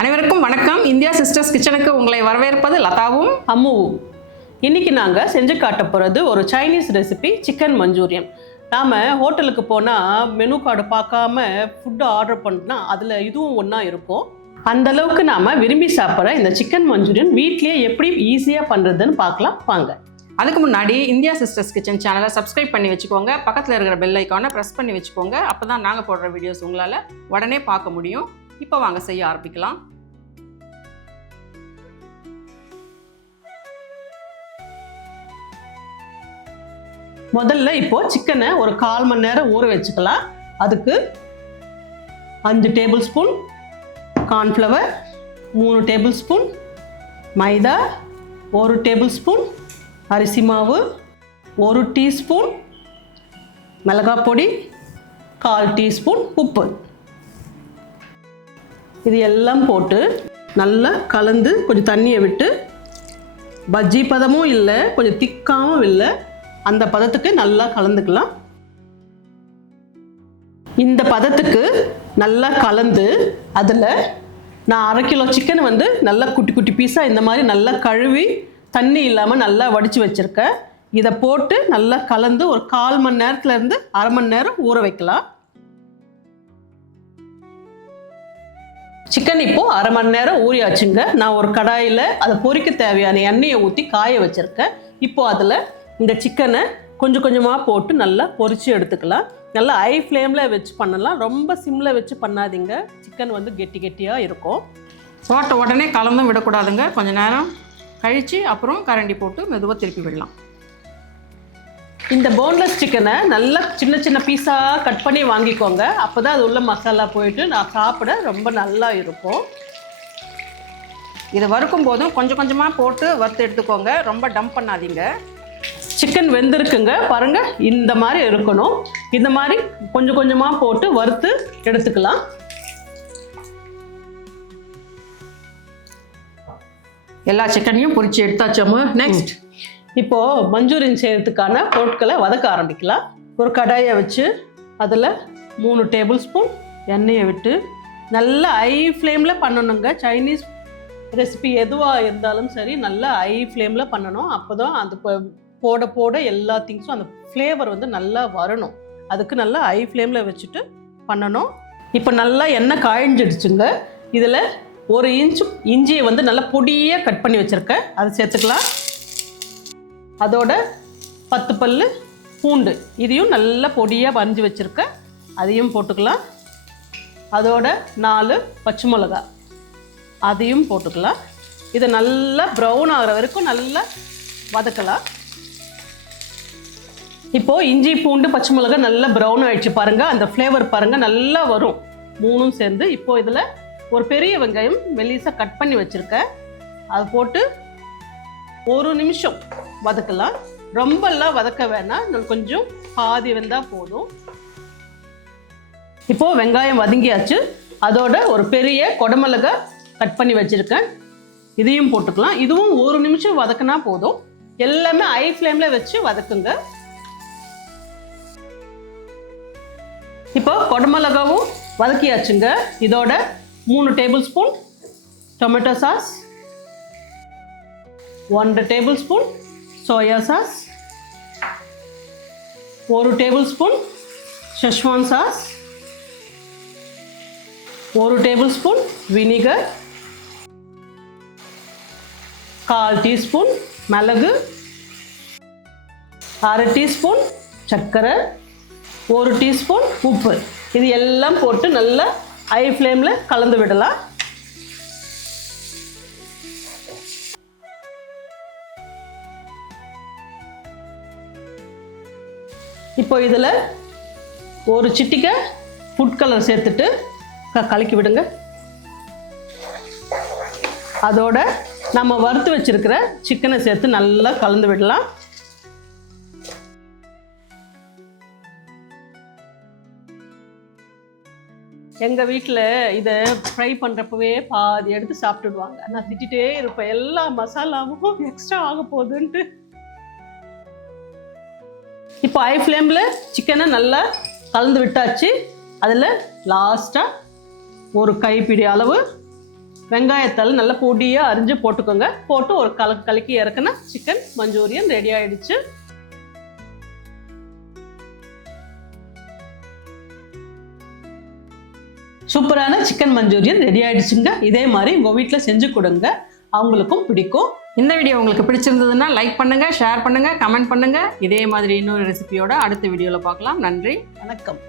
அனைவருக்கும் வணக்கம். India sisters கிச்சனுக்கு உங்களை வரவேற்பது லதாவும் அம்முவும். இன்னைக்கு நாங்கள் செஞ்சு காட்ட போகிறது ஒரு சைனீஸ் ரெசிபி, சிக்கன் மஞ்சூரியன். நாம் ஹோட்டலுக்கு போனால் மெனு கார்டு பார்க்காம ஃபுட்டு ஆர்டர் பண்ணோம்னா அதில் இதுவும் ஒன்றா இருக்கும். அந்தளவுக்கு நாம் விரும்பி சாப்பிட்ற இந்த சிக்கன் மஞ்சூரியன் வீட்லேயே எப்படி ஈஸியாக பண்ணுறதுன்னு பார்க்கலாம் வாங்க. அதுக்கு முன்னாடி இந்தியா சிஸ்டர்ஸ் கிச்சன் சேனலை சப்ஸ்கிரைப் பண்ணி வச்சுக்கோங்க. பக்கத்தில் இருக்கிற பெல் ஐக்கானை ப்ரெஸ் பண்ணி வச்சுக்கோங்க. அப்போ தான் நாங்கள் போடுற வீடியோஸ் உங்களால் உடனே பார்க்க முடியும். இப்போ வாங்க செய்ய ஆரம்பிக்கலாம். முதல்ல இப்போ சிக்கனை ஒரு 1/4 மணி நேரம் ஊற வச்சுக்கலாம். அதுக்கு 5 tablespoon cornflour, 3 tablespoon maida, 1 tablespoon அரிசி மாவு, 1 டீஸ்பூன் மிளகாய் பொடி, 1/4 டீஸ்பூன் உப்பு. இது எல்லாம் போட்டு நல்லா கலந்து கொஞ்சம் தண்ணியை விட்டு, பஜ்ஜி பதமும் இல்லை கொஞ்சம் திக்காகவும் இல்லை, அந்த பதத்துக்கு நல்லா கலந்துக்கலாம். இந்த பதத்துக்கு நல்லா கலந்து அதில் நான் 1/2 கிலோ சிக்கன் நல்லா குட்டி குட்டி பீஸாக இந்த மாதிரி நல்லா கழுவி தண்ணி இல்லாமல் நல்லா வடித்து வச்சுருக்கேன். இதை போட்டு நல்லா கலந்து ஒரு 1/4 மணி நேரத்துலேருந்து 1/2 மணி நேரம் ஊற வைக்கலாம். சிக்கன் இப்போது 1/2 மணி நேரம் ஊறியாச்சுங்க. நான் ஒரு கடாயில் அதை பொரிக்க தேவையான எண்ணெயை ஊற்றி காய வச்சுருக்கேன். இப்போது அதில் இந்த சிக்கனை கொஞ்சம் கொஞ்சமாக போட்டு நல்லா பொரித்து எடுத்துக்கலாம். நல்லா ஹை ஃப்ளேமில் வச்சு பண்ணலாம், ரொம்ப சிம்மில் வச்சு பண்ணாதீங்க. சிக்கன் கெட்டி கெட்டியாக இருக்கும். போட்ட உடனே கலந்தும் விடக்கூடாதுங்க. கொஞ்சம் நேரம் கழித்து அப்புறம் கரண்டி போட்டு மெதுவாக திருப்பி விடலாம். இந்த போன்லெஸ் சிக்கனை நல்லா சின்ன சின்ன பீஸாக கட் பண்ணி வாங்கிக்கோங்க. அப்போ தான் அது உள்ள மசாலா போயிட்டு நான் சாப்பிட ரொம்ப நல்லா இருக்கும். இதை வறுக்கும் போதும் கொஞ்சம் கொஞ்சமாக போட்டு வறுத்து எடுத்துக்கோங்க, ரொம்ப டம்ப் பண்ணாதீங்க. சிக்கன் வெந்திருக்குங்க பாருங்க, இந்த மாதிரி இருக்கணும். இந்த மாதிரி கொஞ்சம் கொஞ்சமாக போட்டு வறுத்து எடுத்துக்கலாம். எல்லா சிக்கனையும் பொரிச்சு எடுத்தாச்சோமு. நெக்ஸ்ட் இப்போது மஞ்சூரியன் செய்கிறதுக்கான பொருட்களை வதக்க ஆரம்பிக்கலாம். ஒரு கடாயை வச்சு அதில் 3 டேபிள் ஸ்பூன் எண்ணெயை விட்டு நல்லா ஹை ஃப்ளேமில் பண்ணணுங்க. சைனீஸ் ரெசிபி எதுவாக இருந்தாலும் சரி நல்லா ஹை ஃப்ளேமில் பண்ணணும். அப்போ தான் அது போட போட எல்லா திங்ஸும் அந்த ஃப்ளேவர் நல்லா வரணும். அதுக்கு நல்லா ஹை ஃப்ளேமில் வச்சுட்டு பண்ணணும். இப்போ நல்லா எண்ணெய் காய்ஞ்சிடுச்சுங்க. இதில் 1 இன்ச் இஞ்சியை நல்லா பொடியாக கட் பண்ணி வச்சுருக்கேன், அதை சேர்த்துக்கலாம். அதோட 10 பல்லு பூண்டு, இதையும் நல்லா பொடியாக வரைஞ்சி வச்சுருக்கேன், அதையும் போட்டுக்கலாம். அதோட 4 பச்சை மிளகா, அதையும் போட்டுக்கலாம். இதை நல்லா ப்ரௌன் ஆகிற வரைக்கும் நல்லா வதக்கலாம். இப்போது இஞ்சி பூண்டு பச்சை மிளகா நல்லா ப்ரௌன் ஆகிடுச்சு பாருங்கள். அந்த ஃப்ளேவர் பாருங்கள் நல்லா வரும் 3ம் சேர்ந்து. இப்போது இதில் ஒரு பெரிய வெங்காயம் மெல்லிசாக கட் பண்ணி வச்சுருக்கேன், அதை போட்டு 1 நிமிஷம் வதக்கலாம். ரொம்பலாம் வதக்க வேணாம், கொஞ்சம் பாதி வெந்தால் போதும். இப்போது வெங்காயம் வதங்கியாச்சு. அதோட ஒரு பெரிய குடமிளகா கட் பண்ணி வச்சுருக்கேன், இதையும் போட்டுக்கலாம். இதுவும் 1 நிமிஷம் வதக்கினா போதும். எல்லாமே ஹை ஃப்ளேமில் வச்சு வதக்குங்க. இப்போ குடமிளகாவும் வதக்கியாச்சுங்க. இதோட 3 table spoon tomato sauce, 1 table spoon soya sauce, 1 table spoon schezwan sauce, 1 table spoon vinegar, 1/4 teaspoon மிளகு, 1/2 டீஸ்பூன் சர்க்கரை, 1 டீஸ்பூன் உப்பு. இது எல்லாம் போட்டு நல்லா ஹை ஃப்ளேமில் கலந்து விடலாம். இப்போ இதில் ஒரு சிட்டிகை ஃபுட் கலர் சேர்த்துட்டு கலக்கி விடுங்க. அதோட நம்ம வறுத்து வச்சிருக்கிற சிக்கனை சேர்த்து நல்லா கலந்து விடலாம். எங்கள் வீட்டில் இதை ஃப்ரை பண்ணுறப்பவே பாதி எடுத்து சாப்பிட்டுடுவாங்க. நான் திட்டிகிட்டே இருப்பேன், எல்லா மசாலாவும் எக்ஸ்ட்ரா ஆக போகுதுன்ட்டு. இப்போ ஹை ஃப்ளேமில் சிக்கனை நல்லா கலந்து விட்டாச்சு. அதில் லாஸ்ட்டாக ஒரு கைப்பிடி அளவு வெங்காயத்தால் நல்லா பொடியாக அரிஞ்சு போட்டுக்கோங்க. போட்டு ஒரு கலக்கி இறக்குனா சிக்கன் மஞ்சூரியன் ரெடி ஆயிடுச்சு. சூப்பரான சிக்கன் மஞ்சூரியன் ரெடி ஆயிடுச்சுங்க. இதே மாதிரி உங்கள் வீட்டில் செஞ்சு கொடுங்க, அவங்களுக்கும் பிடிக்கும். இந்த வீடியோ உங்களுக்கு பிடிச்சிருந்ததுன்னா லைக் பண்ணுங்க, ஷேர் பண்ணுங்க, கமெண்ட் பண்ணுங்க. இதே மாதிரி இன்னொரு ரெசிபியோட அடுத்த வீடியோவில் பார்க்கலாம். நன்றி, வணக்கம்.